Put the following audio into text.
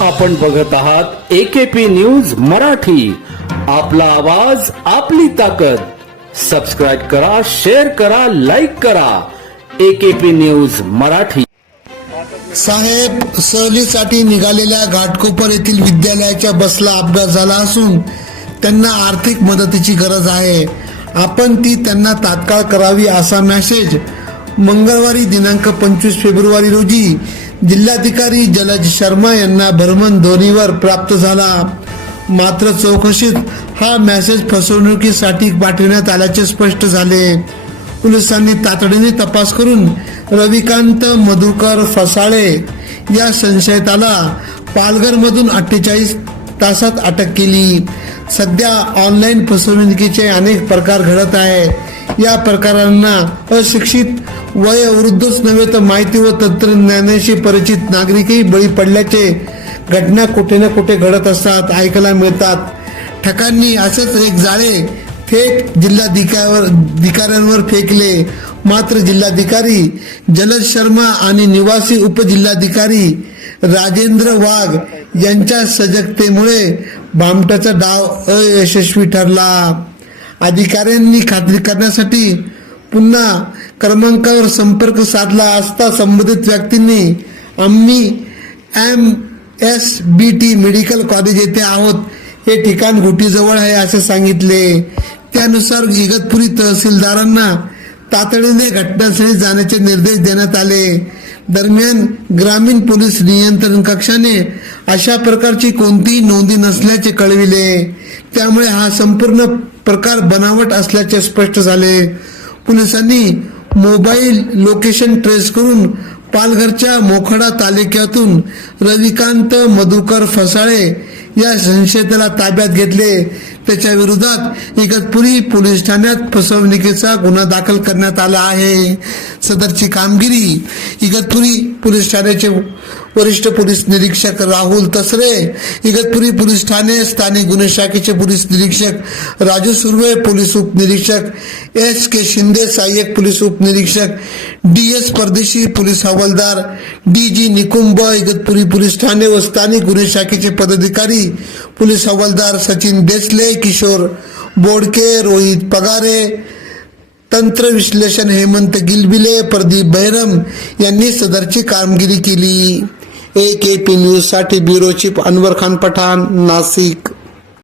आपण बघत आहात एकेपी न्यूज मराठी. आपला आवाज आपली ताकद. सबस्क्राईब करा शेअर करा लाईक करा. AKP news Marathi. साहेब सहलीसाठी निघालेल्या घाटकोपर येथील विद्यालयाच्या बसला अपघात झाला असून त्यांना आर्थिक मदतीची गरज आहे. आपण ती त्यांना तात्काळ करावी असा मेसेज मंगळवारी दिनांक पंचवीस फेब्रुवारी रोजी जिल्हाधिकारी जलज शर्मा यांना भरमण ध्वनीवर प्राप्त झाला. मात्र चौकशीत हा मेसेज फसवणुकीसाठी पाठविण्यात आल्याचे स्पष्ट झाले. पोलिसांनी तातडीने तपास करून रविकांत मधुकर फसाळे या संशयिताला पालघरमधून अठ्ठेचाळीस तासात अटक केली. सध्या ऑनलाईन फसवणुकीचे अनेक प्रकार घडत आहे या प्रकारांना अशिक्षित वयोवृद्धच नव्हे तर माहिती व तंत्रज्ञानाशी परिचित नागरिकही बळी पडल्याचे घटना कुठे ना कुठे घडत असतात ऐकायला मिळतात. ठकांनी असंच एक जाळे थेट जिल्हाधिकाऱ्यांवर फेकले. मात्र जिल्हाधिकारी जलद शर्मा आणि निवासी उपजिल्हाधिकारी राजेंद्र वाघ यांच्या सजगतेमुळे भामटाचा डाव अयशस्वी ठरला. अधिकाऱ्यांनी खात्री करण्यासाठी पुन्हा क्रमांकावर संपर्क साधला असता संबंधित व्यक्तींनी आम्ही M S B T medical college येथे आहोत. हे ठिकाण घुटीजवळ आहे असे सांगितले. त्यानुसार इगतपुरी तहसीलदारांना तातडीने घटनास्थळी जाण्याचे निर्देश देण्यात आले. दरम्यान ग्रामीण पोलीस नियंत्रण कक्षाने अशा प्रकारची कोणतीही नोंदी नसल्याचे कळविले. त्यामुळे हा संपूर्ण प्रकार बनावट असल्याचे स्पष्ट झाले. पोलिसांनी मोबाईल लोकेशन ट्रेस करून पालघरच्या मोखडा तालुक्यातून रविकांत मधुकर फसाळे या संशयिताला ताब्यात घेतले. त्याच्या विरोधात इगतपुरी पोलीस ठाण्यात फसवणुकीचा गुन्हा दाखल करण्यात आला आहे. सदरची कामगिरी इगतपुरी पोलीस ठाण्याचे वरिष्ठ पोलीस निरीक्षक राहुल तसरे इगतपुरी पोलीस ठाणे स्थानिक गुन्हे शाखेचे पोलीस निरीक्षक राजू सुर्वे पोलीस उपनिरीक्षक एस के शिंदे सहाय्यक पोलीस उपनिरीक्षक डी एस परदेशी पोलीस हवालदार D G Nikumbh Igatpuri police Thane व स्थानिक गुन्हे शाखेचे पदाधिकारी पोलीस हवालदार सचिन देसले किशोर बोडके रोहित पगारे तंत्र विश्लेषण हेमंत गिलबिले प्रदीप बैरम यांनी सदरची कामगिरी केली. ए के पी न्यूजसाठी ब्युरो चीफ अनवर खान पठाण नाशिक.